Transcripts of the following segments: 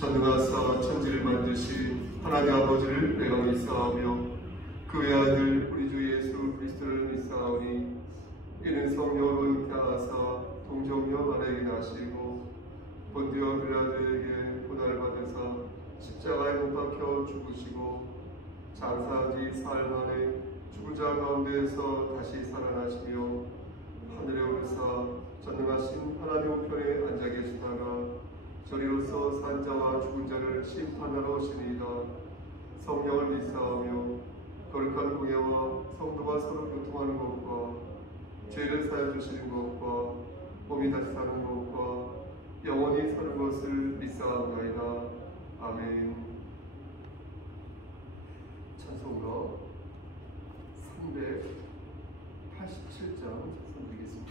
전능하사 천지를 만드신 하나님 아버지를 내가 믿사오며 그 외아들 우리 주 예수 그리스도를 믿사오니 이는 성령으로 잉태하사 동정녀 마리아에게 나시고 본디오 빌라도에게 고난을 받으사 십자가에 못 박혀 죽으시고 장사한 지 사흘 만에 죽은 자 가운데에서 다시 살아나시며 하늘에 오르사 전능하신 하나님 우편에 앉아 계시다가 저리로서 산자와 죽은 자를 심판하러 오시니이다. 성령을 믿사오며 거룩한 공예와 성도가 서로 교통하는 것과 죄를 사여 주시는 것과 몸이 다시 사는 것과 영원히 사는 것을 믿사옵나이다. 아멘. 찬송가 387장 찬송드리겠습니다.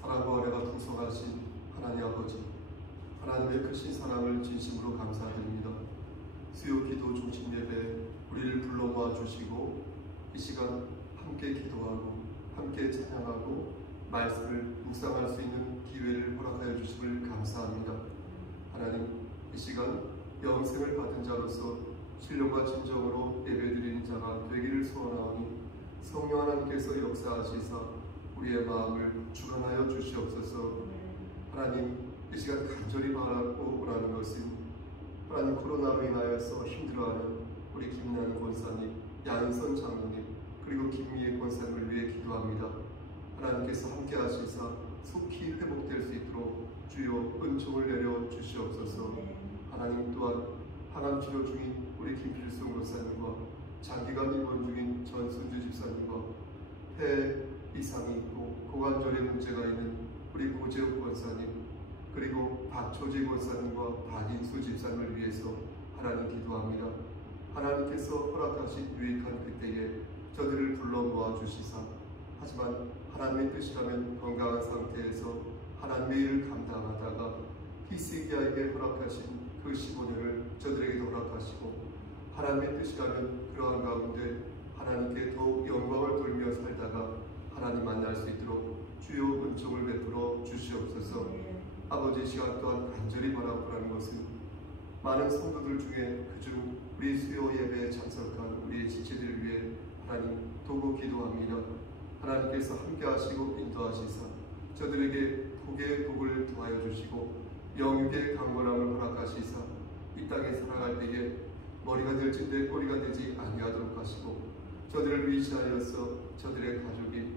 사랑과 은혜가 풍성하신 하나님 아버지, 하나님의 크신 사랑을 진심으로 감사드립니다. 수요 기도 중심 예배 우리를 불러 모아 주시고 이 시간 함께 기도하고 함께 찬양하고 말씀을 묵상할 수 있는 기회를 허락하여 주심을 감사합니다. 하나님, 이 시간 영생을 받은 자로서 신령과 진정으로 예배드리는 자가 되기를 소원하오니 성령 하나님께서 역사하시사 우리의 마음을 주관하여 주시옵소서. 하나님, 이 시간 간절히 바라고 원하는 것은 하나님 코로나로 인하여서 힘들어하는 우리 김난 권사님, 양선 장로님, 그리고 김미애 권사님을 위해 기도합니다. 하나님께서 함께 하시사 속히 회복될 수 있도록 주여 은총을 내려 주시옵소서. 하나님 또한 항암 치료 중인 우리 김필승 권사님과 장기간 입원 중인 전순주 집사님과 폐 이상이 있고 고관절에 문제가 있는 우리 고재욱 권사님, 그리고 박초지 권사님과 박인수 집사님을 위해서 하나님 기도합니다. 하나님께서 허락하신 유익한 그때에 저들을 불러 모아 주시사, 하지만 하나님의 뜻이라면 건강한 상태에서 하나님의 일을 감당하다가 히스기야에게 허락하신 그 15년을 저들에게도 허락하시고, 하나님의 뜻이라면 그러한 가운데 하나님께 더욱 영광을 돌며 살다가 하나님 만날 수 있도록 주요 은총을 베풀어 주시옵소서. 아버지, 시간 또한 간절히 바라 많은 성도들 중에 그중 우리 수요 예배에 참석한 우리의 지체들을 위해 하나님 도구 기도합니다. 하나님께서 함께 하시고 인도하시사 저들에게 복의 복을 더하여 주시고 영육의 강건함을 허락하시사 이 땅에 살아갈 때에 머리가 될진대 꼬리가 되지 아니하도록 하시고 저들을 위시하여서 저들의 가족이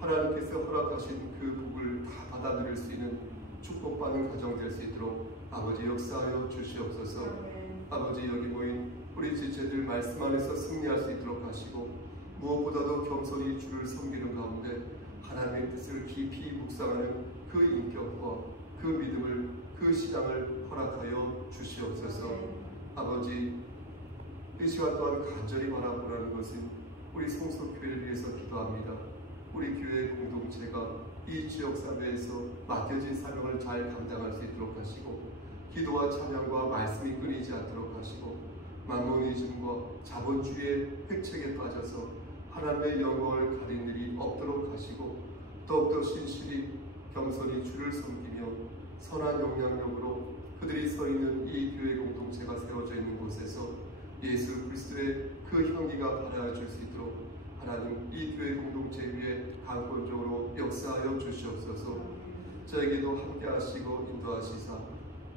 하나님께서 허락하신 그 복을 다 받아들일 수 있는 축복받는 가정 될 수 있도록 아버지 역사하여 주시옵소서. 아버지 여기 모인 우리 지체들 말씀 안에서 승리할 수 있도록 하시고 무엇보다도 겸손히 주를 섬기는 가운데 하나님의 뜻을 깊이 묵상하는 그 인격과 그 믿음을 그 신앙을 허락하여 주시옵소서. 아버지 이 시간 또한 간절히 바라보라는 것은 우리 성소교회를 위해서 기도합니다. 우리 교회 공동체가 이 지역사회에서 맡겨진 사명을 잘 감당할 수 있도록 하시고 기도와 찬양과 말씀이 끊이지 않도록 하시고 만모니즘과 자본주의의 획책에 빠져서 하나님의 영광을 가린 일이 없도록 하시고 더욱더 신실히 겸손히 주를 섬기며 선한 영향력으로 그들이 서 있는 이 교회 공동체가 세워져 있는 곳에서 예수 그리스도의 그 향기가 발하여질 수 있도록 하나님 이 교회 공동체 위에 강권적으로 역사하여 주시옵소서. 저에게도 함께 하시고 인도하시사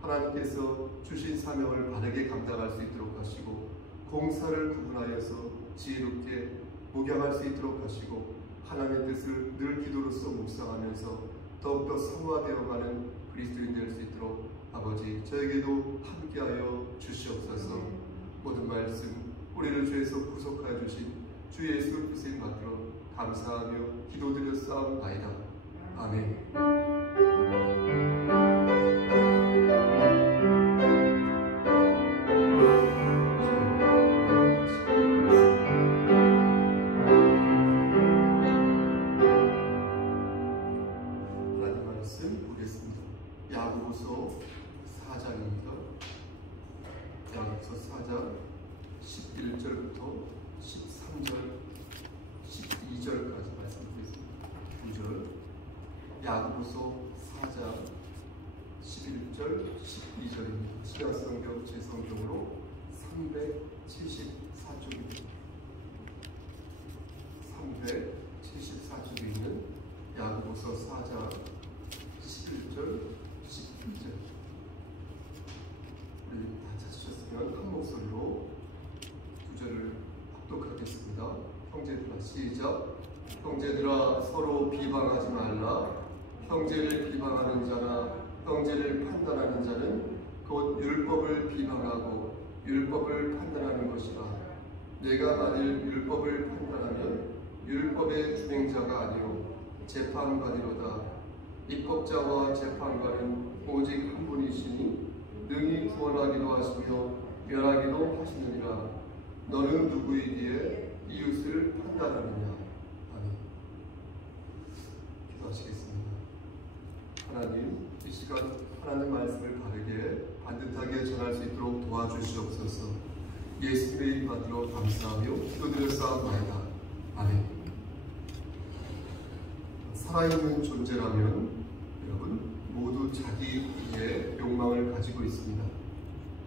하나님께서 주신 사명을 바르게 감당할 수 있도록 하시고 공사를 구분하여서 지혜롭게 목양할 수 있도록 하시고 하나님의 뜻을 늘 기도로서 묵상하면서 더욱더 성화되어가는 그리스도인 될 수 있도록 아버지 저에게도 함께하여 주시옵소서. 모든 말씀 우리를 죄에서 구속하여 주신 주 예수 그리스도의 받들어 감사하며 기도드렸사옵나이다. 아멘. 하나님 말씀 보겠습니다. 야고보서 4장입니다. 야고보서 4장 11절부터 13절 12절까지 말씀드리겠습니다. 9절 야고보서 4장 11절 12절입니다. 신약성경 제성경으로 374쪽입니다. 374쪽에 있는 야고보서 4장 11절 12절 우리 다 찾으셨으면 한 목소리로 구절을 합독하겠습니다. 형제들아 시작. 형제들아 서로 비방하지 말라. 형제를 비방하는 자나 형제를 판단하는 자는 곧 율법을 비방하고 율법을 판단하는 것이라. 내가 만일 율법을 판단하면 율법의 준행자가 아니요 재판관이로다. 입법자와 재판관은 오직 한 분이시니 능히 구원하기도 하시며 멸하기도 하시느니라. 너는 누구이기에 이웃을 판단하느냐. 아멘. 기도하시겠습니다. 하나님 이 시간 하나님 말씀을 바르게 반듯하게 전할 수 있도록 도와주시옵소서. 예수님의 이름 받들어 감사하며 기도드렸사옵나이다. 아멘. 살아있는 존재라면 여러분 모두 자기의 욕망을 가지고 있습니다.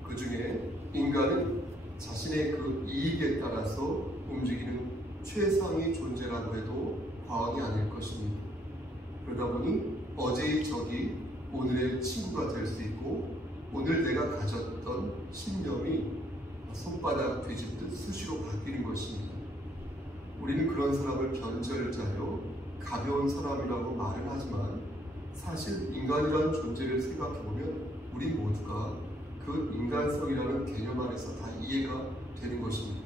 그 중에 인간은 자신의 그 이익에 따라서 움직이는 최상위 존재라고 해도 과언이 아닐 것입니다. 그러다 보니 어제의 적이 오늘의 친구가 될 수 있고 오늘 내가 가졌던 신념이 손바닥 뒤집듯 수시로 바뀌는 것입니다. 우리는 그런 사람을 변절자요 가벼운 사람이라고 말을 하지만 사실 인간이라는 존재를 생각해보면 우리 모두가 그 인간성이라는 개념 안에서 다 이해가 되는 것입니다.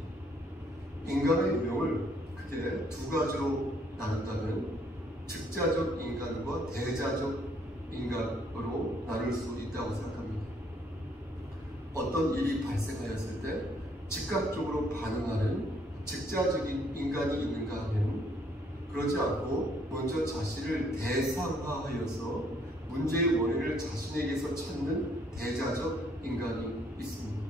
인간의 유형을 크게 두 가지로 나눈다면 즉자적 인간과 대자적 인간으로 나눌 수 있다고 생각합니다. 어떤 일이 발생하였을 때 즉각적으로 반응하는 즉자적인 인간이 있는가 하면 그러지 않고 먼저 자신을 대상화하여서 문제의 원인을 자신에게서 찾는 대자적 인간이 있습니다.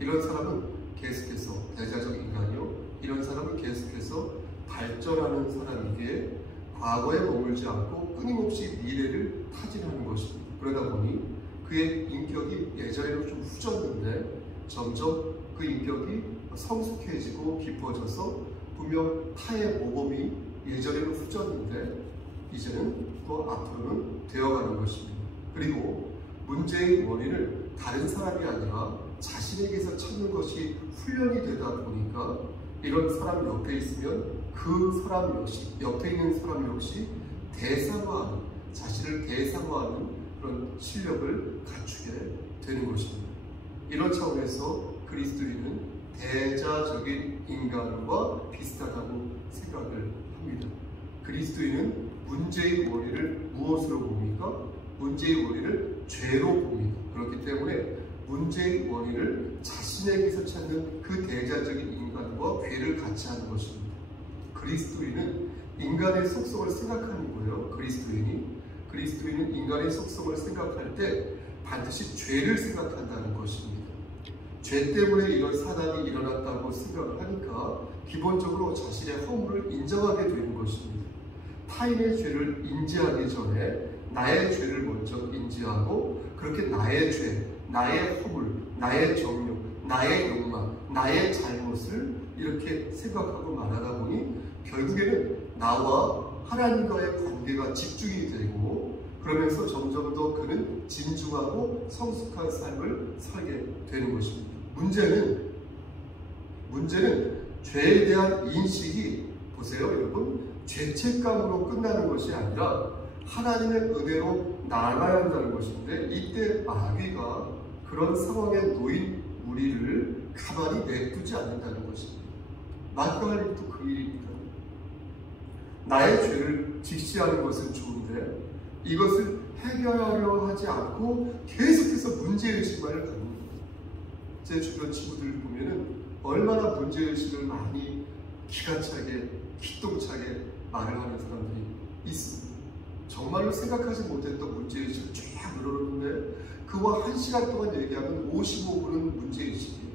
이런 사람은 계속해서 대자적 인간이요. 이런 사람은 계속해서 발전하는 사람이기에 과거에 머물지 않고 끊임없이 미래를 타진하는 것입니다. 그러다 보니 그의 인격이 예전에는 좀 후졌는데 점점 그 인격이 성숙해지고 깊어져서 분명 타의 모범이 예전에는 후졌는데 이제는 또 앞으로는 되어가는 것입니다. 그리고 문제의 원인을 다른 사람이 아니라 자신에게서 찾는 것이 훈련이 되다 보니까 이런 사람 옆에 있으면 그 사람 역시, 옆에 있는 사람 역시 대상화하는, 자신을 대상화하는 그런 실력을 갖추게 되는 것입니다. 이런 차원에서 그리스도인은 대자적인 인간과 비슷하다고 생각을 합니다. 그리스도인은 문제의 원인을 무엇으로 봅니까? 문제의 원인을 죄로 봅니다. 그렇기 때문에 문제의 원인을 자신에게서 찾는 그 대자적인 인간과 괴를 같이 하는 것입니다. 그리스도인은 인간의 속성을 생각하는 거예요. 그리스도인은 인간의 속성을 생각할 때 반드시 죄를 생각한다는 것입니다. 죄 때문에 이런 사단이 일어났다고 생각을 하니까 기본적으로 자신의 허물을 인정하게 되는 것입니다. 타인의 죄를 인지하기 전에 나의 죄를 먼저 인지하고 그렇게 나의 죄, 나의 허물, 나의 정욕, 나의 욕망, 나의 잘못을 이렇게 생각하고 말하다 보니 결국에는 나와 하나님과의 관계가 집중이 되고 그러면서 점점 더 그는 진중하고 성숙한 삶을 살게 되는 것입니다. 문제는 죄에 대한 인식이 보세요 여러분, 죄책감으로 끝나는 것이 아니라 하나님의 은혜로 나아가야 한다는 것인데 이때 마귀가 그런 상황에 놓인 우리를 가만히 내두지 않는다는 것입니다. 마귀가 할 일도 그 일입니다. 나의 죄를 직시하는 것은 좋은데 이것을 해결하려 하지 않고 계속해서 문제의식만을 갖는 거예요. 제 주변 친구들 보면은 얼마나 문제의식을 많이 기가 차게, 기똥차게 말을 하는 사람들이 있습니다. 정말로 생각하지 못했던 문제의식을 쫙 늘어놓는데 그와 1시간 동안 얘기하면 55분은 문제의식이에요.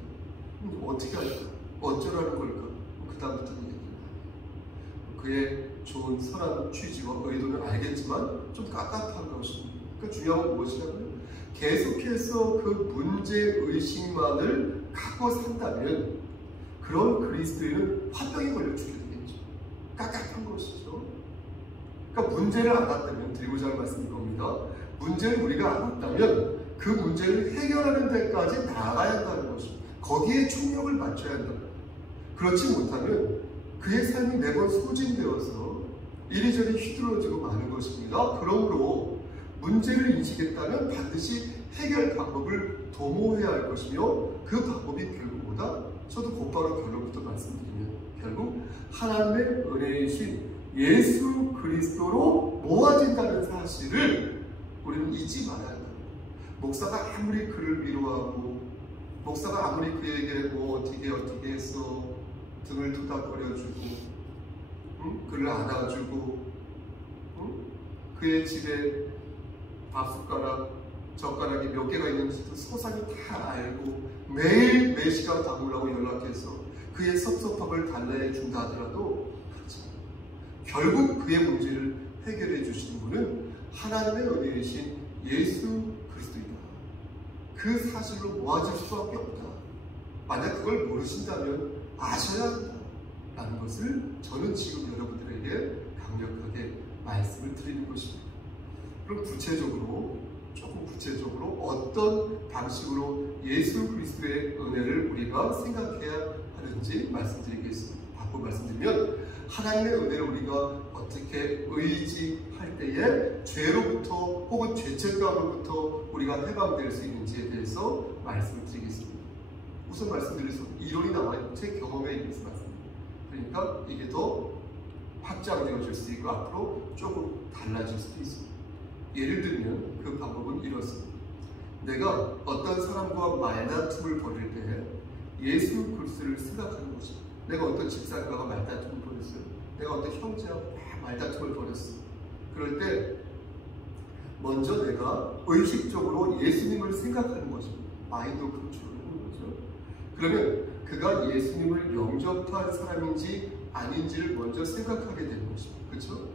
어떻게 할까? 어쩌라는 걸까? 그 다음부터는 얘기는 아니에요. 그의 좋은 선한 취지와 의도는 알겠지만 좀 깝깝한 것입니다. 그러니까 중요한 건 무엇이냐면 계속해서 그 문제의식만을 갖고 산다면 그런 그리스도인은 화병에 걸려 죽게 되겠죠. 깝깝한 것이죠. 그러니까 문제를 알았다면, 드리고자 하는 말씀이 이겁니다. 문제를 우리가 알았다면 그 문제를 해결하는 데까지 나아가야 한다는 것입니다. 거기에 총력을 맞춰야 한다. 그렇지 못하면 그의 삶이 매번 소진되어서 이리저리 휘둘러지고 마는 것입니다. 그러므로 문제를 인식했다면 반드시 해결 방법을 도모해야 할 것이며 그 방법이 결국 뭐다? 저도 곧바로 결론부터 말씀드리면 결국 하나님의 은혜이신 예수 그리스도로 모아진다는 사실을 우리는 잊지 말아야 한다. 목사가 아무리 그를 위로하고 목사가 아무리 그에게 뭐 어떻게 해서 등을 토닥거려주고 그를 안아주고 그의 집에 밥숟가락, 젓가락이 몇 개가 있는지도 소상히 다 알고 매일 매시간 방문하고 연락해서 그의 섭섭함을 달래해 준다 하더라도 그렇지 않아요. 결국 그의 문제를 해결해 주시는 분은 하나님의 은혜이신 예수 그리스도이다. 그 사실로 모아질 수밖에 없다. 만약 그걸 모르신다면 아셔야 한다 라는 것을 저는 지금 여러분들에게 강력하게 말씀을 드리는 것입니다. 그럼 조금 구체적으로 어떤 방식으로 예수 그리스도의 은혜를 우리가 생각해야 하는지 말씀드리겠습니다. 바꿔 말씀드리면 하나님의 은혜를 우리가 어떻게 의지할 때에 죄로부터 혹은 죄책감으로부터 우리가 해방될 수 있는지에 대해서 말씀을 드리겠습니다. 우선 말씀드려서 이론이 나와요. 제 경험에 의해서 말씀드립니다. 그러니까 이게 더 확장되어질 수 있고 앞으로 조금 달라질 수도 있습니다. 예를 들면 그 방법은 이렇습니다. 내가 어떤 사람과 말다툼을 벌일 때 예수 그리스도를 생각하는 것입니다. 내가 어떤 집사님과 말다툼을 벌였어요. 내가 어떤 형제와 말다툼을 벌였어. 그럴 때 먼저 내가 의식적으로 예수님을 생각하는 것입니다. 마인드 컨트롤을 하는 거죠. 그러면 그가 예수님을 영접한 사람인지 아닌지를 먼저 생각하게 되는 것입니다. 그렇죠?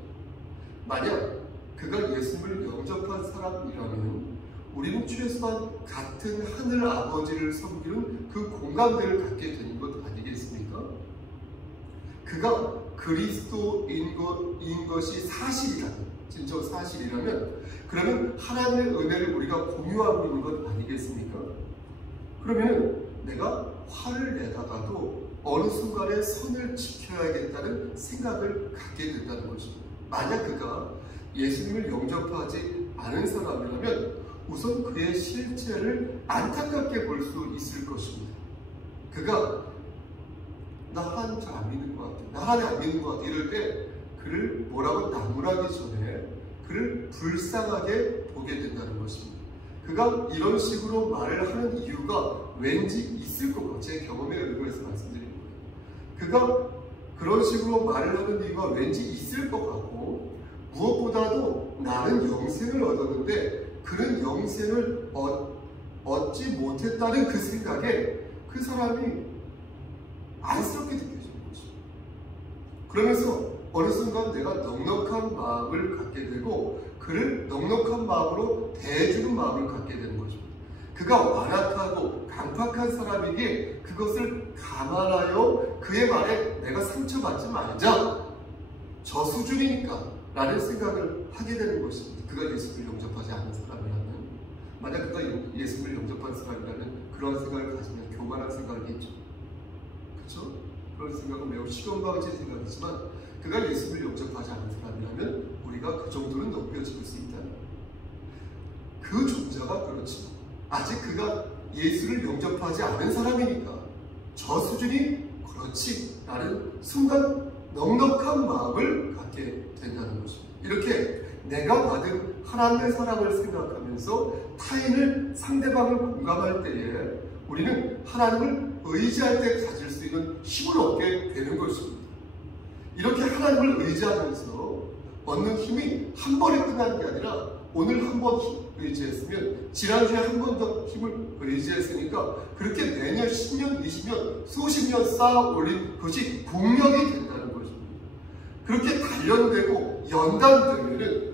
만약 그가 예수님을 영접한 사람이라면 우리는 최소한 같은 하늘 아버지를 섬기는 그 공감대를 갖게 되는 것 아니겠습니까? 그가 그리스도인 것이 사실이라면, 진정 사실이라면, 그러면 하나님의 은혜를 우리가 공유하고 있는 것 아니겠습니까? 그러면 내가 화를 내다가도 어느 순간에 선을 지켜야겠다는 생각을 갖게 된다는 것입니다. 만약 그가 예수님을 영접하지 않은 사람이라면 우선 그의 실체를 안타깝게 볼 수 있을 것입니다. 그가 나 하나님 잘 안 믿는 것 같아, 나 하나님 안 믿는 것 같아 이럴 때 그를 뭐라고 나무라기 전에 그를 불쌍하게 보게 된다는 것입니다. 그가 이런 식으로 말을 하는 이유가 왠지 있을 것 같아요. 제 경험에 의거해서 말씀드리는 거예요. 그가 그런 식으로 말을 하는 이유가 왠지 있을 것 같고, 무엇보다도 나는 영생을 얻었는데 그런 영생을 얻지 못했다는 그 생각에 그 사람이 안쓰럽게 느껴지는 것입니다. 그러면서 어느 순간 내가 넉넉한 마음을 갖게 되고 그를 넉넉한 마음으로 대해주는 마음을 갖게 되는 것입니다. 그가 완악하고 강팍한 사람에게 그것을 감안하여 그의 말에 내가 상처받지 말자, 저 수준이니까 라는 생각을 하게 되는 것입니다. 그가 예수를 영접하지 않은 사람이라면, 만약 그가 예수를 영접한 사람이라면 그런 생각을 가지면 교만한 생각이겠죠. 그렇죠? 그런 생각은 매우 실용방지의 생각이지만 그가 예수를 영접하지 않은 사람이라면 우리가 그 정도는 높여줄 수 있다. 그 존재가 그렇지, 아직 그가 예수를 영접하지 않은 사람이니까 저 수준이 그렇지 라는 순간 넉넉한 마음을 갖게 된다는 것입니다. 이렇게 내가 받은 하나님의 사랑을 생각하면서 타인을, 상대방을 공감할 때에 우리는 하나님을 의지할 때 가질 수 있는 힘을 얻게 되는 것입니다. 이렇게 하나님을 의지하면서 얻는 힘이 한 번에 끝나는 게 아니라 오늘 한 번 의지했으면 지난주에 한 번 더 힘을 의지했으니까 그렇게 내년 10년, 20년, 수십 년 쌓아 올린 것이 동력이 된다는 것입니다. 그렇게 단련되고 연단되면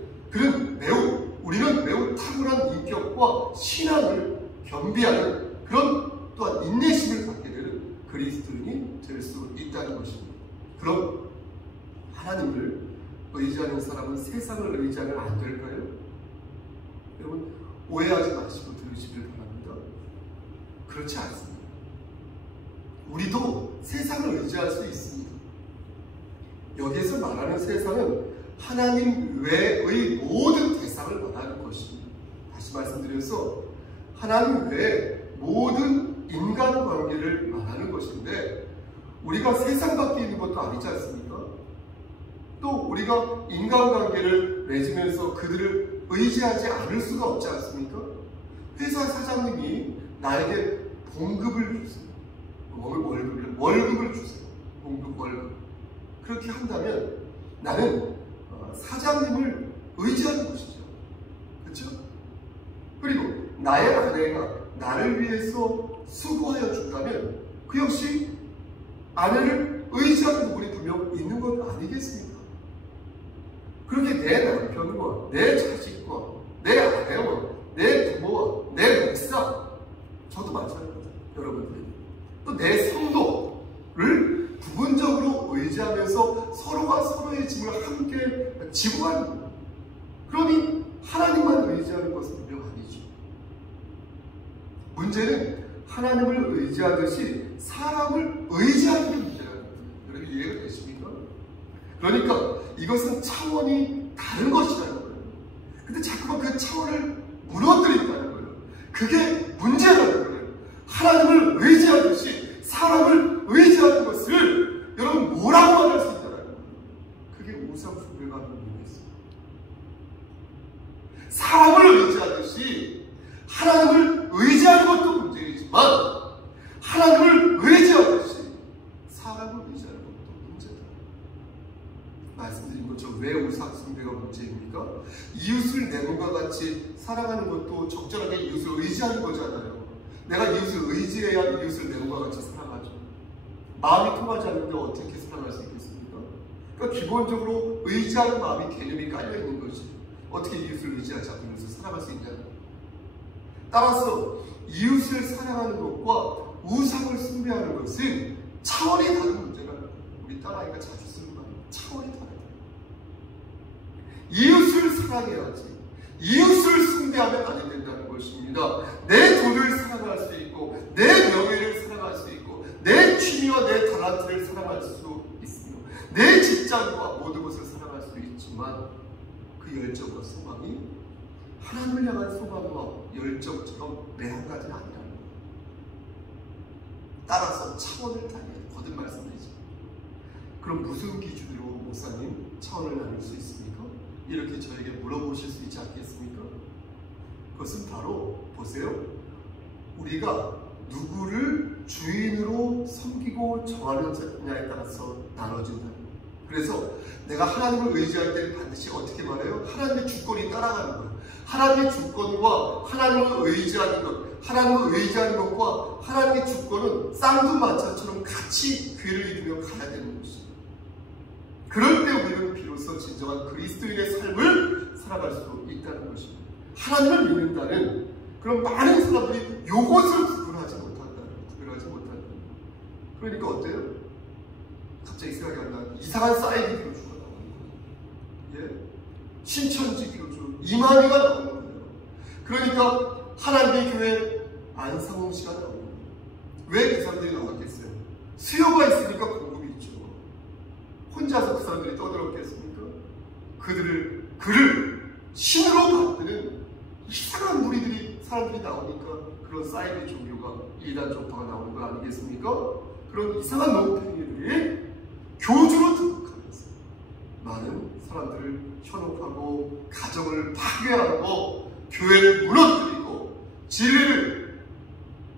우리는 매우 탁월한 인격과 신앙을 겸비하는 그런 또한 인내심을 갖게 되는 그리스도인이 될 수 있다는 것입니다. 그럼 하나님을 의지하는 사람은 세상을 의지하면 안 될까요? 여러분 오해하지 마시고 들으시길 바랍니다. 그렇지 않습니다. 우리도 세상을 의지할 수 있습니다. 여기에서 말하는 세상은 하나님 외의 모든 대상을 말하는 것입니다. 다시 말씀드려서 하나님 외의 모든 인간관계를 말하는 것인데 우리가 세상 밖에 있는 것도 아니지 않습니까? 또 우리가 인간관계를 맺으면서 그들을 의지하지 않을 수가 없지 않습니까? 회사 사장님이 나에게 봉급을 주세요. 월급을 주세요. 월급. 그렇게 한다면 나는 사장님을 의지하는 것이죠. 그렇죠? 그리고 나의 아내가 나를 위해서 수고하여 준다면 그 역시 아내를 의지하는 부분이 분명 있는 것 아니겠습니까? 그렇게 내 남편과 내 자식과 내 아내와 내 부모와 내 목사, 저도 마찬가지입니다. 여러분들이 또 내 성도를 부분적으로 의지하면서 서로가 서로의 짐을 함께 지고 가는 겁니다. 그러니 하나님만 의지하는 것은 분명 아니죠. 문제는 하나님을 의지하듯이 사람을 의지하는 게 문제라는 거예요. 여러분 이해가 되십니까? 그러니까 이것은 차원이 다른 것이라는 거예요. 근데 자꾸만 그 차원을 무너뜨린다는 거예요. 그게 문제라는 거예요. 하나님을 의지하듯이 사람을 의지하는 것을 여러분 뭐라고 말할 수 있다는 거예요. 그게 우상숭배가 하는 문제였어요. 사람을 의지하듯이 하나님을 의지하는 것도 문제이지만 하나님을 의지하듯이 사람을 의지하는 것도 문제다. 말씀드린 것처럼 왜 우상숭배가 문제입니까? 이웃을 내 몸과 같이 사랑하는 것도 적절하게 이웃을 의지하는 거잖아요. 내가 이웃을 의지해야 이웃을 내 몸과 같이 사랑하죠. 마음이 통하지 않는데 어떻게 사랑할 수 있겠습니까? 그러니까 기본적으로 의지하는 마음이 개념이 깔려있는 거지. 어떻게 이웃을 의지하지 않으면서 사랑할 수 있냐? 따라서 이웃을 사랑하는 것과 우상을 숭배하는 것은 차원이 다른 문제라는 거예요. 우리 딸아이가 자주 쓰는 말이에요. 차원이 다르다. 이웃을 사랑해야지. 이웃을 숭배하면 안 된다는 것입니다. 내 돈을 사랑할 수 있고, 내 명예를 사랑할 수 있고, 내 취미와 내 달란트를 사랑할 수 있으며, 내 직장과 모든 것을 사랑할 수 있지만 그 열정과 소망이 하나님을 향한 소망과 열정처럼 내 한 가지는 아니라는 거예요. 따라서 차원을 다녀야 거듭 말씀드리죠. 그럼 무슨 기준으로 목사님 차원을 나눌 수 있습니까? 이렇게 저에게 물어보실 수 있지 않겠습니까? 그것은 바로 보세요. 우리가 누구를 주인으로 섬기고 정하느냐에 따라서 나눠진다. 그래서 내가 하나님을 의지할 때는 반드시 어떻게 말해요? 하나님의 주권이 따라가는 거예요. 하나님의 주권과 하나님을 의지하는 것, 하나님을 의지하는 것과 하나님의 주권은 쌍두마차처럼 같이 귀를 잃으며 가야 되는 것이죠. 그럴 때 우리는 비로소 진정한 그리스도인의 삶을 살아갈 수 있다는 것입니다. 하나님을 믿는다는 그런 많은 사람들이 이것을 구별하지 못한다. 그러니까 어때요? 갑자기 생각이 안 나는 이상한 사이드 기도주가 나오는 거예요. 예? 신천지 기도주 이만희가 나오는 거예요. 그러니까 하나님의 교회 안상홍 씨가 나오는 거예요. 왜 그 사람들이 나왔겠어요? 수요가 있으니까 공급이 있죠. 혼자서 그 사람들이 떠들었겠습니까? 그를 신으로 받드는 이상한 무리들이 사람들이 나오니까 그런 사이드 종교가 이단 종파가 나오는 거 아니겠습니까? 그런 이상한 논팽이들이 교주로 등극하면서 많은 사람들을 현혹하고 가정을 파괴하고 교회를 무너뜨리고 진리를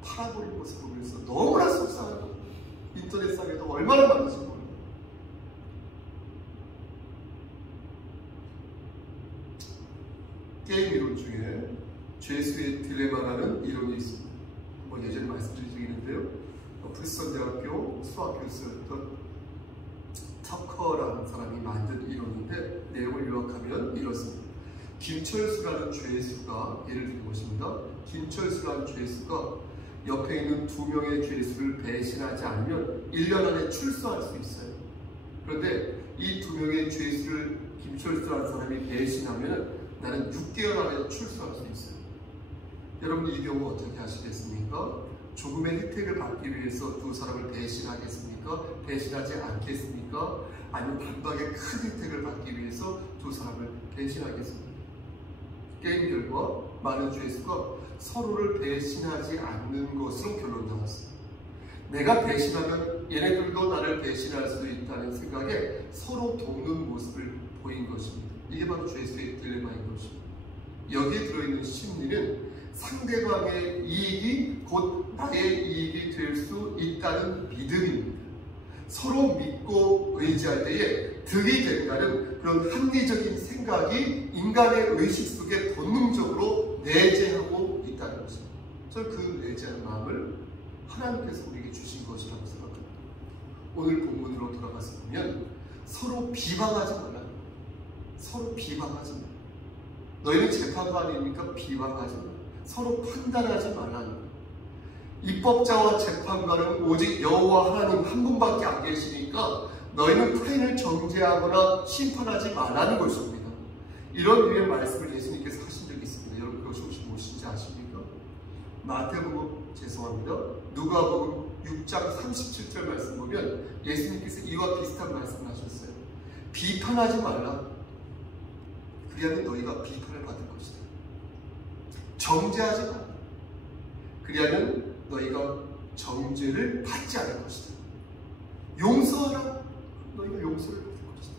팔아버린 것을 보면서 너무나 속상하고 인터넷상에도 얼마나 많은지 모릅니다. 게임 이론 중에 죄수의 딜레마라는 이론이 있습니다. 한번 예전에 말씀드린 적이 있는데요. 프리스턴 대학교 수학 교수였던 터커라는 사람이 만든 이론인데 내용을 요약하면 이렇습니다. 김철수라는 죄수가, 예를 드는 것입니다. 김철수라는 죄수가 옆에 있는 2명의 죄수를 배신하지 않으면 1년 안에 출소할 수 있어요. 그런데 이 2명의 죄수를 김철수라는 사람이 배신하면 나는 6개월 안에 출소할 수 있어요. 여러분 이 경우 어떻게 하시겠습니까? 조금의 혜택을 받기 위해서 두 사람을 배신하겠습니까? 배신하지 않겠습니까? 아니면 반박의 큰 혜택을 받기 위해서 두 사람을 배신하겠습니까? 게임 결과 많은 죄수가 서로를 배신하지 않는 것으로 결론 나왔어요. 내가 배신하면 얘네들도 나를 배신할 수 있다는 생각에 서로 돕는 모습을 보인 것입니다. 이게 바로 죄수의 딜레마인 것입니다. 여기에 들어있는 심리는 상대방의 이익이 곧 나의 이익이 될 수 있다는 믿음입니다. 서로 믿고 의지할 때에 득이 된다는 그런 합리적인 생각이 인간의 의식 속에 본능적으로 내재하고 있다는 것입니다. 저는 그 내재한 마음을 하나님께서 우리에게 주신 것이라고 생각합니다. 오늘 본문으로 돌아가서 보면 서로 비방하지 말라. 서로 비방하지 말라. 너희는 재판관이니까 비방하지 말라. 서로 판단하지 말라는 거예요. 입법자와 재판관은 오직 여호와 하나님 한 분밖에 안 계시니까 너희는 타인을 정죄하거나 심판하지 말라는 것입니다. 이런 유의 말씀을 예수님께서 하신 적이 있습니다. 여러분 그것이 혹시 무엇인지 아십니까? 마태복음 죄송합니다. 누가복음 6장 37절 말씀 보면 예수님께서 이와 비슷한 말씀을 하셨어요. 비판하지 말라. 그리하면 너희가 비판을 받을 것이다. 정죄하지 말라. 그리하면 너희가 정죄를 받지 않을 것이다. 용서하라. 너희가 용서를 받을 것이다.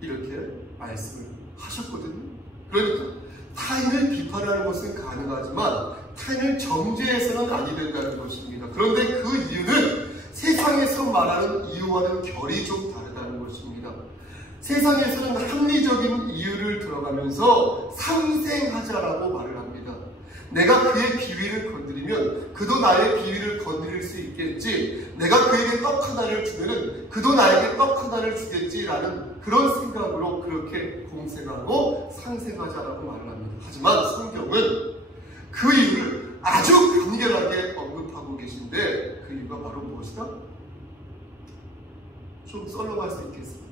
이렇게 말씀을 하셨거든요. 그러니까 타인을 비판하는 것은 가능하지만 타인을 정죄해서는 아니 된다는 것입니다. 그런데 그 이유는 세상에서 말하는 이유와는 결이 좀 다르다는 것입니다. 세상에서는 합리적인 이유를 들어가면서 상생하자라고 말을 합니다. 내가 그의 비위를 건드리면 그도 나의 비위를 건드릴 수 있겠지. 내가 그에게 떡 하나를 주면은 그도 나에게 떡 하나를 주겠지라는 그런 생각으로 그렇게 공생하고 상생하자라고 말을 합니다. 하지만 성경은 그 이유를 아주 간결하게 언급하고 계신데 그 이유가 바로 무엇이다? 좀 썰렁할 수 있겠습니다.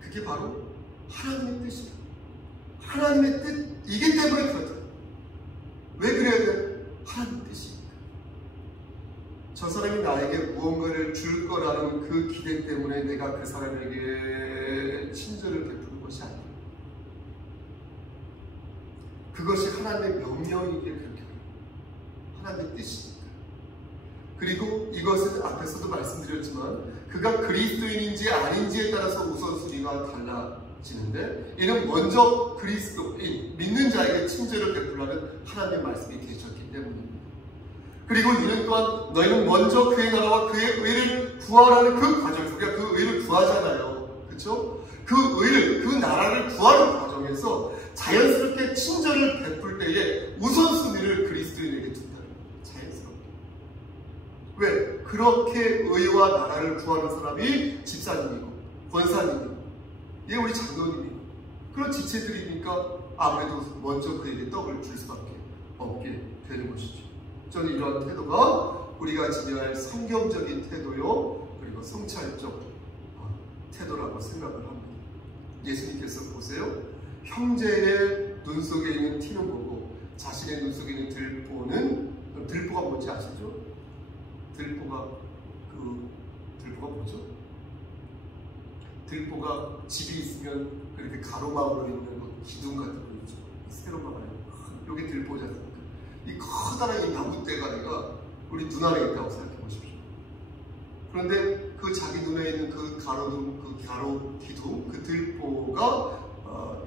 그게 바로 하나님의 뜻이다. 하나님의 뜻이기 때문에 그렇다. 왜 그래야 돼? 하나님의 뜻이니까. 저 사람이 나에게 무언가를 줄 거라는 그 기대 때문에 내가 그 사람에게 친절을 베푸는 것이 아니야. 그것이 하나님의 명령이기에 그렇게 해요. 하나님의 뜻이니까. 그리고 이것은 앞에서도 말씀드렸지만 그가 그리스도인인지 아닌지에 따라서 우선순위가 달라지는데 이는 먼저 그리스도인, 믿는 자에게 친절을 베풀라는 하나님의 말씀이 계셨기 때문입니다. 그리고 이는 또한 너희는 먼저 그의 나라와 그의 의를 구하라는 그 과정에서 우리가 그 의를 구하잖아요. 그렇죠? 그 의를, 그 나라를 구하는 과정에서 자연스럽게 친절을 베풀 때에 우선순위를 그리스도인에게 둔다는 거예요. 자연스럽게. 왜? 그렇게 의와 나라를 구하는 사람이 집사님이고 권사님이고 이게 우리 장로님이고 그런 지체들이니까 아무래도 먼저 그에게 떡을 줄 수밖에 없게 되는 것이죠. 저는 이러한 태도가 우리가 지녀야 할 성경적인 태도요 그리고 성찰적 태도라고 생각을 합니다. 예수님께서 보세요. 형제의 눈 속에 있는 티는 보고 자신의 눈 속에 있는 들보가 뭔지 아시죠? 들보가 뭐죠? 들보가 집이 있으면 그렇게 가로막으로 있는 기둥 같은 거 있죠. 세로막 아니에요. 이게 들보지 않습니까? 이 커다란 이 나무 대가리가 우리 눈 안에 있다고 생각해 보십시오. 그런데 그 자기 눈에 있는 그 가로 기둥, 그 들보가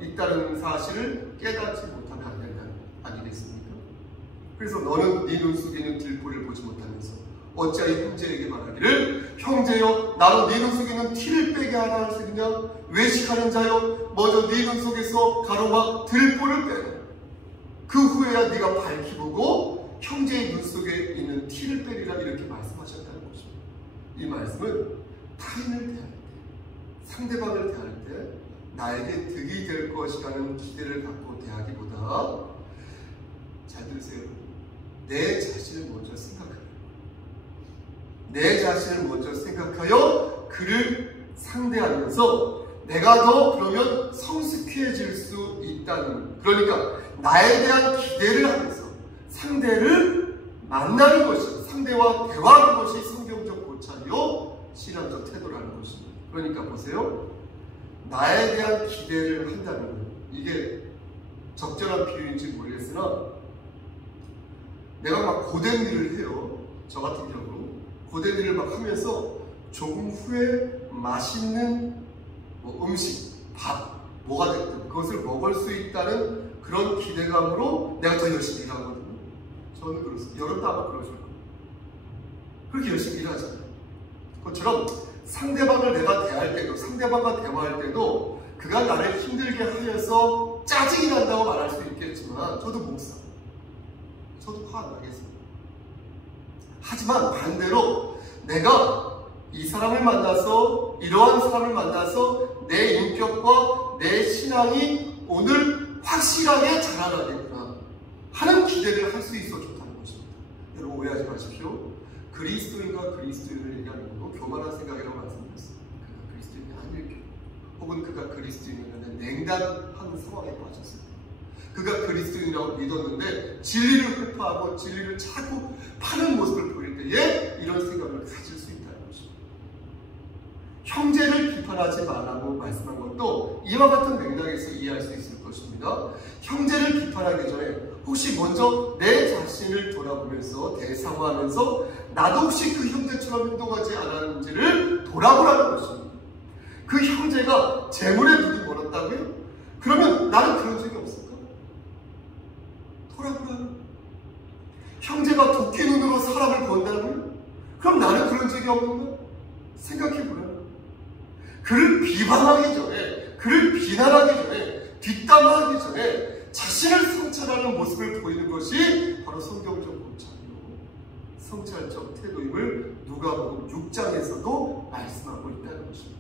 있다는 사실을 깨닫지 못하면 안 된다는 아니겠습니까? 그래서 너는 네 눈 속에 있는 들보를 보지 못하면서 어찌하여 형제에게 말하기를 형제여 나로 네 눈 속에 있는 티를 빼게 하라 할 수 있느냐? 외식하는 자여 먼저 네 눈 속에서 가로막 들보를 빼라. 그 후에야 네가 밝히 보고 형제의 눈 속에 있는 티를 빼리라 이렇게 말씀하셨다는 것입니다. 이 말씀은 타인을 대할 때, 상대방을 대할 때 나에게 득이 될 것이라는 기대를 갖고 대하기보다 잘 들으세요. 내 자신을 먼저 생각해요. 내 자신을 먼저 생각하여 그를 상대하면서 내가 더 그러면 성숙해질 수 있다는 그러니까 나에 대한 기대를 하면서 상대를 만나는 것이 상대와 대화하는 것이 성경적 고찰이요 신앙적 태도라는 것입니다. 그러니까 보세요. 나에 대한 기대를 한다는 이게 적절한 비유인지 모르겠으나 내가 막 고된 일을 해요. 저 같은 경우 고된 일을 막 하면서 조금 후에 맛있는 음식, 밥, 뭐가 됐든 그것을 먹을 수 있다는 그런 기대감으로 내가 더 열심히 일하거든요. 저는 그렇습니다. 여러분도 아마 그러실 거예요. 그렇게 열심히 일하잖아요. 그것처럼 상대방을 내가 대할 때도 상대방과 대화할 때도 그가 나를 힘들게 하여서 짜증이 난다고 말할 수 있겠지만 저도 목사, 저도 화 안 나겠습니다. 하지만 반대로 내가 이 사람을 만나서 이러한 사람을 만나서 내 인격과 내 신앙이 오늘 확실하게 자라나겠구나 하는 기대를 할 수 있어 좋다는 것입니다. 여러분 오해하지 마십시오. 그리스도인과 그리스도인을 얘기하는 거고 교만한 생각이라고 말씀드렸습니다. 그가 그리스도인이 아닐 경우 혹은 그가 그리스도인이었는데 냉담하는 상황에 빠졌을 때 그가 그리스도인이라고 믿었는데 진리를 회파하고 진리를 차고 파는 모습을 보일 때에 이런 생각을 가질 수 있다는 것입니다. 형제를 비판하지 말라고 말씀한 것도 이와 같은 맥락에서 이해할 수 있을 것입니다. 형제를 비판하기 전에 혹시 먼저 내 자신을 돌아보면서 대상화하면서 나도 혹시 그 형제처럼 행동하지 않았는지를 돌아보라는 것입니다. 그 형제가 재물에 눈이 멀었다고요? 그러면 나는 그런 적이 없을까? 돌아보라요. 형제가 도끼 눈으로 사람을 본다고요? 그럼 나는 그런 적이 없는가? 생각해보라요. 그를 비방하기 전에, 그를 비난하기 전에, 뒷담화하기 전에 자신을 성찰하는 모습을 보이는 것이 바로 성경적 고찰이고 성찰적 태도임을 누가복음 6장에서도 말씀하고 있다는 것입니다.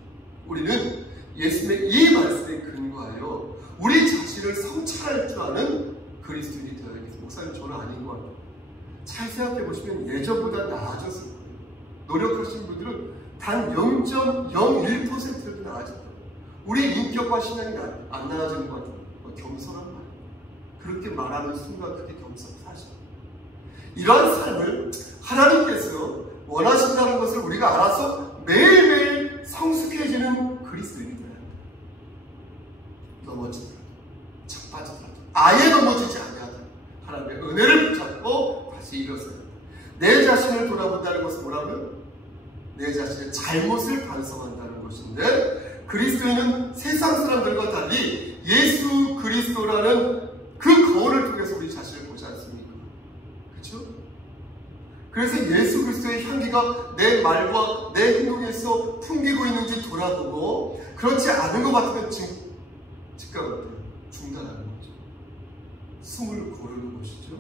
우리는 예수님의 이 말씀에 근거하여 우리 자신을 성찰할 줄 아는 그리스도인이 되어야겠습니다. 목사님 저는 아닌 것 같아요. 잘 생각해 보시면 예전보다 나아졌을 거예요. 노력하신 분들은 단 0.01%도 나아졌다. 우리 인격과 신앙이 안 나아지는 것 같아요. 겸손한 말. 그렇게 말하는 순간 그게 겸손한 사실. 이러한 삶을 하나님께서 원하신다는 것을 우리가 알아서 매일매일 성숙해지는 그리스도인이 되어야 합니다. 넘어지더라도, 자빠지더라도, 아예 넘어지지 아니하더라도 하나님의 은혜를 붙잡고 다시 일어서야 합니다. 내 자신을 돌아본다는 것은 뭐라고요? 내 자신의 잘못을 반성한다는 것인데, 그리스도인은 세상 사람들과 달리 예수 그리스도라는 그 거울을 통해서 우리 자신을 보지 않습니까? 그렇죠? 그래서 예수 그리스도의 향기가 내 말과 내 행동에서 풍기고 있는지 돌아보고, 그렇지 않은 것 같으면 즉각 어때요? 중단하는 거죠. 숨을 고르는 것이죠.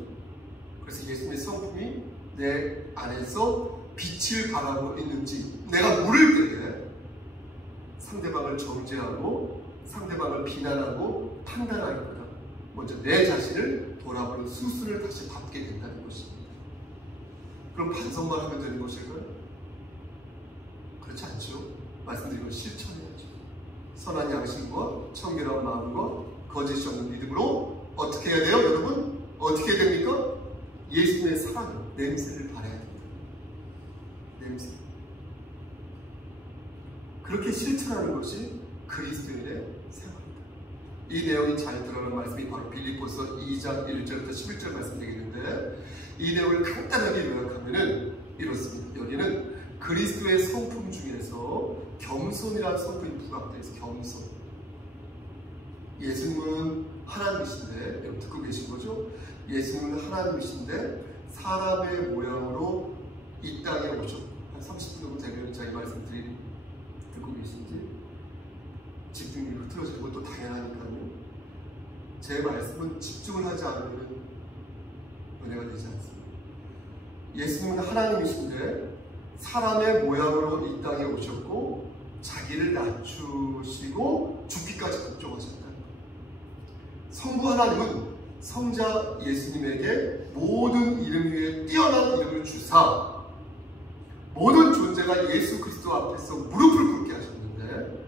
그래서 예수님의 성품이 내 안에서 빛을 발하고 있는지, 내가 물을 때에 상대방을 정죄하고 상대방을 비난하고 판단하기보다 먼저 내 자신을 돌아보는 수순을 다시 밟게 된다는 것입니다. 그럼 반성만 하면 되는 것일까요? 그렇지 않죠. 말씀드린 걸 실천해야죠. 선한 양심과 청결한 마음과 거짓이 없는 믿음으로 어떻게 해야 돼요, 여러분? 어떻게 해야 됩니까? 예수님의 사랑을, 냄새를 발해야 됩니다. 냄새. 그렇게 실천하는 것이 그리스도인의 생활입니다. 이 내용이 잘 드러나는 말씀이 바로 빌립보서 2장 1절부터 11절 말씀 되겠는데, 이 내용을 간단하게 요약하면 이렇습니다. 여기는 그리스도의 성품 중에서 겸손이라는 성품이 부각되어 있어요. 겸손. 예수님은 하나님이신데, 여러분 듣고 계신 거죠? 예수님은 하나님이신데 사람의 모양으로 이 땅에 오셨고, 한 30분 정도 되면 자기 말씀 듣고 계신지 집중력이 흐트러지는 것도 당연하니까요. 제 말씀은 집중을 하지 않으면 은혜가 되지 않습니다. 예수님은 하나님이신데 사람의 모양으로 이 땅에 오셨고 자기를 낮추시고 죽기까지 복종하셨다는 거예요. 성부 하나님은 성자 예수님에게 모든 이름 위에 뛰어난 이름을 주사 모든 존재가 예수 그리스도 앞에서 무릎을 꿇게 하셨는데,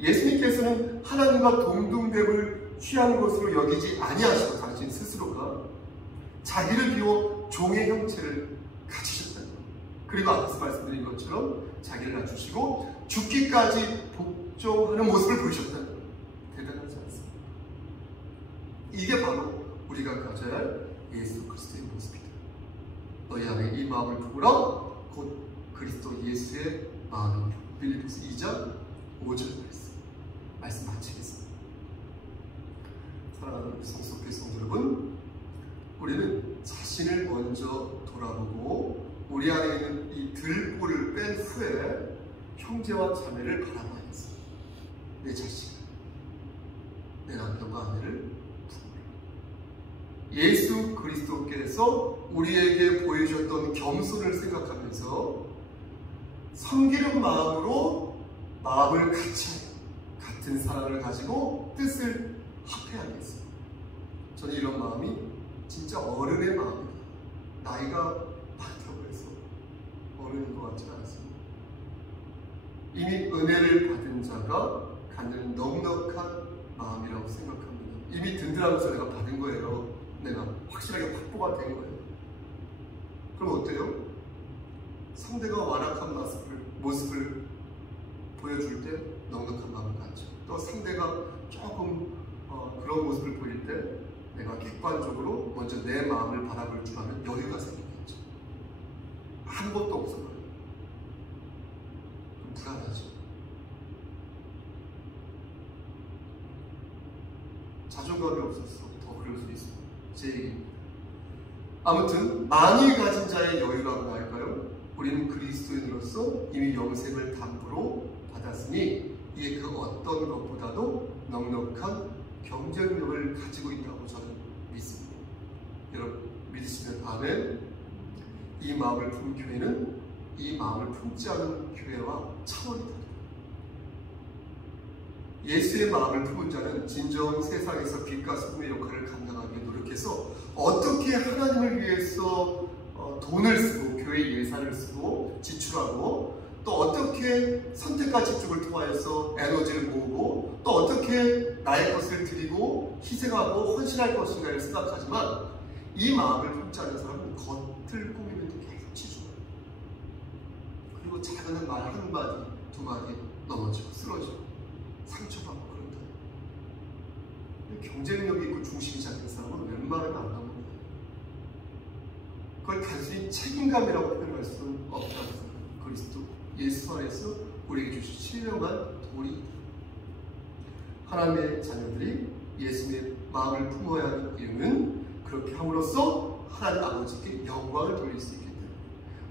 예수님께서는 하나님과 동등됨을 취한 것으로 여기지 아니하시고 당신 스스로가 자기를 비워 종의 형체를 가지셨다는 거예요. 그리고 앞에서 말씀드린 것처럼 자기를 낮추시고 죽기까지 복종하는 모습을 보이셨다는 거예요. 대단하지 않습니까? 이게 바로 우리가 가져야 할 예수 그리스도의 모습이다. 너희 안에 이 마음을 두구라 곧 그리스도 예수의 마음입니다. 빌립보서 2장 5절 말씀 마치겠습니다. 사랑하는 성숙교회 성도 여러분, 우리는 자신을 먼저 돌아보고 우리 안에 있는 이 들보를 뺀 후에 형제와 자매를 바라봐야겠습니다. 내 자신, 내 남편과 아내를 예수 그리스도께서 우리에게 보여주셨던 겸손을 생각하면서 섬기는 마음으로 마음을 같이 같은 사랑을 가지고 뜻을 합해야겠습니다. 저는 이런 마음이 진짜 어른의 마음입니다. 나이가 많다고 해서 어른인 것 같지는 않습니다. 이미 은혜를 받은 자가 갖는 넉넉한 마음이라고 생각합니다. 이미 든든하면서 내가 받은 거예요. 내가 확실하게 확보가 된 거예요. 그럼 어때요? 상대가 완악한 모습을 보여줄 때 넉넉한 마음을 갖죠. 또 상대가 조금 그런 모습을 보일 때 내가 객관적으로 먼저 내 마음을 바라볼 줄 아는 여유가 생기겠죠. 아무것도 없어요. 불안하죠. 자존감이 없었어. 더 그럴 수 있어요. 제 얘기입니다. 아무튼 많이 가진 자의 여유라고 할까요? 우리는 그리스도인으로서 이미 영생을 담보로 받았으니 이에 그 어떤 것보다도 넉넉한 경쟁력을 가지고 있다고 저는 믿습니다. 여러분 믿으시면 아멘. 이 마음을 품은 교회는 이 마음을 품지 않은 교회와 차원이 다르다. 예수의 마음을 품은 자는 진정 세상에서 빛과 소금의 역할을 감당하기 위해 노력해서 어떻게 하나님을 위해서 돈을 쓰고 교회 예산을 쓰고 지출하고 또 어떻게 선택과 집중을 통하여서 에너지를 모으고 또 어떻게 나의 것을 드리고 희생하고 헌신할 것인가를 생각하지만 이 마음을 품지 않는 사람은 겉을 꾸미는 데 계속 치중해요. 그리고 작은 말 한마디 두마디 넘어지고 쓰러지고 상처받고 그런다. 경쟁력이 있고 중심이 잡힌 사람은 웬만하면 안 넘어요. 그걸 단순히 책임감이라고 표현할 수는 없다고 생각합니다. 그리스도 예수 안에서 우리에게 주신 신령한 도리. 하나님의 자녀들이 예수님의 마음을 품어야 하는 이유는 그렇게 함으로써 하나님 아버지께 영광을 돌릴 수 있기 때문에,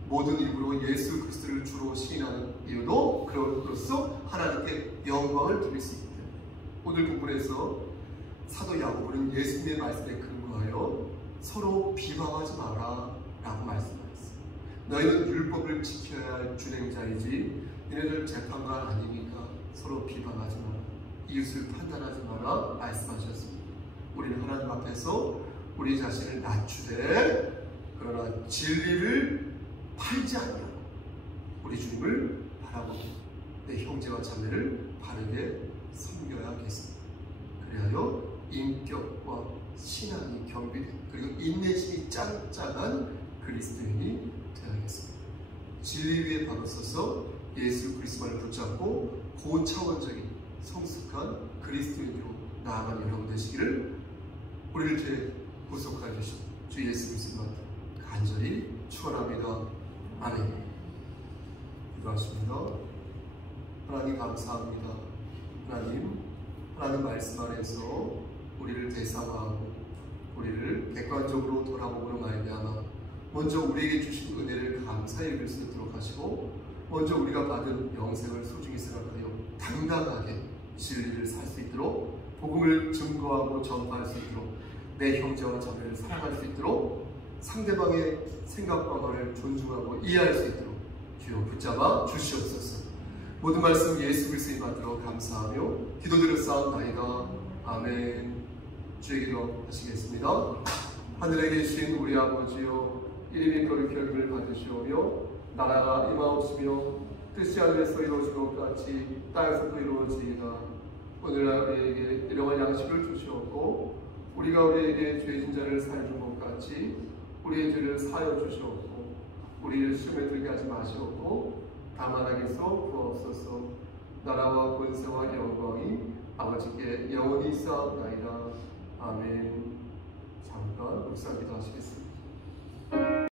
모든 입으로 예수 그리스도를 주로 시인하는 이유도 그로써 하나님께 영광을 돌릴 수 있기 때문에, 오늘 본문에서 사도 야고보는 예수님의 말씀에 근거하여 서로 비방하지 마라 라고 말씀하셨어요. 너희는 율법을 지켜야 할 준행자이지 너희들 재판관 아니니까 서로 비방하지 마라, 이웃을 판단하지 마라 말씀하셨습니다. 우리는 하나님 앞에서 우리 자신을 낮추되 그러나 진리를 팔지 않냐고 우리 주님을 바라보고 내 형제와 자매를 바르게 섬겨야겠습니다. 그리하여 인격과 신앙이 경비된, 그리고 인내심이 짱짱한 그리스도인이 되어야겠습니다. 진리 위에 바로 서서 예수 그리스도를 붙잡고 고차원적인 성숙한 그리스도인으로 나아가는 여러분 되시기를 우리를 죄 구속하여 주신 주 예수 그리스도만 간절히 축원합니다. 아멘. 기도하십니다. 하나님 감사합니다. 하나님 말씀 안에서 우리를 대상화하고 우리를 객관적으로 돌아보므로 말미암아 먼저 우리에게 주신 은혜를 감사히 여길 수 있도록 하시고, 먼저 우리가 받은 영생을 소중히 생각하여 당당하게 진리를 살 수 있도록, 복음을 증거하고 전파할 수 있도록, 내 형제와 자매를 사랑할 수 있도록, 상대방의 생각과 말을 존중하고 이해할 수 있도록 주여 붙잡아 주시옵소서. 모든 말씀 예수 그리스도의 받들어 감사하며 기도드렸사옵나이다. 아멘. 주의 기도 하시겠습니다. 하늘에 계신 우리 아버지여, 이름이 거룩히 여김을 받으시오며 나라가 임하옵시며 뜻이 하늘에서 이루어진 것 같이 땅에서도 이루어지이다. 오늘날 우리에게 일용할 양식을 주시옵고 우리가 우리에게 죄진 자를 사해 준 것 같이 우리의 죄를 사하여 주시옵고 우리를 시험에 들게 하지 마시옵고 다만 악에서 구하옵소서. 나라와 권세와 영광이 아버지께 영원히 있사옵나이다. 아멘. 잠깐 묵상 기도하시겠습니다.